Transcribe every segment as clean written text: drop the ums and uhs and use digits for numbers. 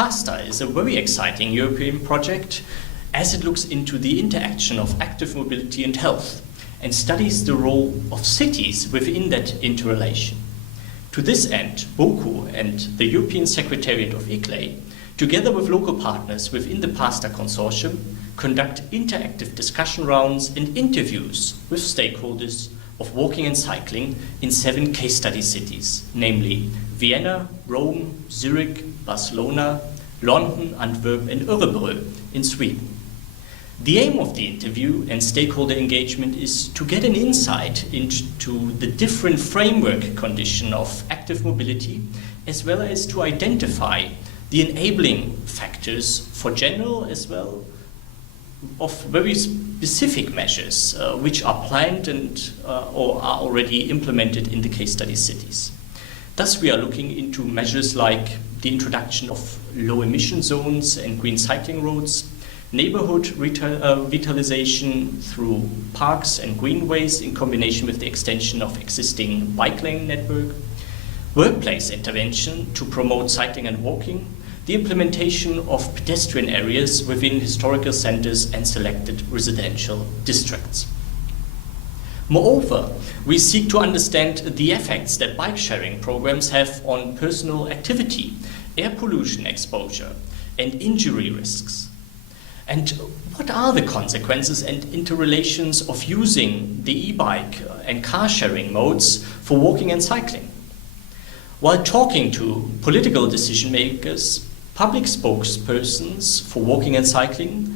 PASTA is a very exciting European project as it looks into the interaction of active mobility and health and studies the role of cities within that interrelation. To this end, BOKU and the European Secretariat of ICLEI, together with local partners within the PASTA consortium, conduct interactive discussion rounds and interviews with stakeholders of walking and cycling in 7 case study cities, namely Vienna, Rome, Zurich, Barcelona, London, Antwerp and Örebro in Sweden. The aim of the interview and stakeholder engagement is to get an insight into the different framework conditions of active mobility, as well as to identify the enabling factors for general as well of very specific measures which are planned and or are already implemented in the case study cities. Thus, we are looking into measures like the introduction of low emission zones and green cycling roads, neighborhood revitalization through parks and greenways in combination with the extension of existing bike lane network, workplace intervention to promote cycling and walking, the implementation of pedestrian areas within historical centers and selected residential districts. Moreover, we seek to understand the effects that bike sharing programs have on personal activity, air pollution exposure, and injury risks. And what are the consequences and interrelations of using the e-bike and car sharing modes for walking and cycling? While talking to political decision makers, public spokespersons for walking and cycling,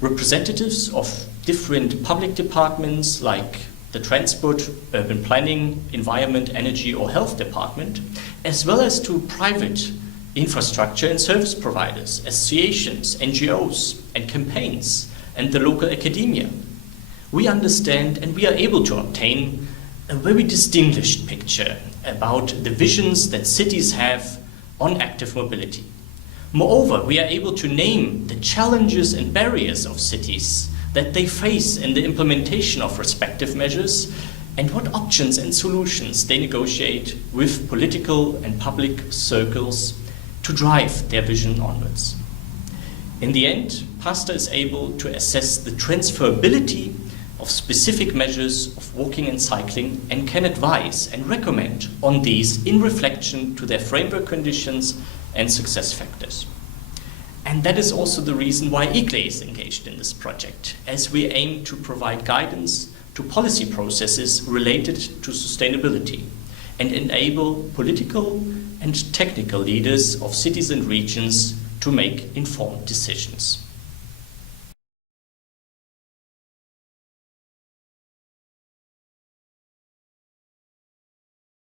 representatives of different public departments like the Transport, Urban Planning, Environment, Energy or Health Department, as well as to private infrastructure and service providers, associations, NGOs and campaigns, and the local academia. We understand and we are able to obtain a very distinguished picture about the visions that cities have on active mobility. Moreover, we are able to name the challenges and barriers of cities that they face in the implementation of respective measures and what options and solutions they negotiate with political and public circles to drive their vision onwards. In the end, PASTA is able to assess the transferability of specific measures of walking and cycling and can advise and recommend on these in reflection to their framework conditions and success factors. And that is also the reason why ICLEI is engaged in this project, as we aim to provide guidance to policy processes related to sustainability and enable political and technical leaders of cities and regions to make informed decisions.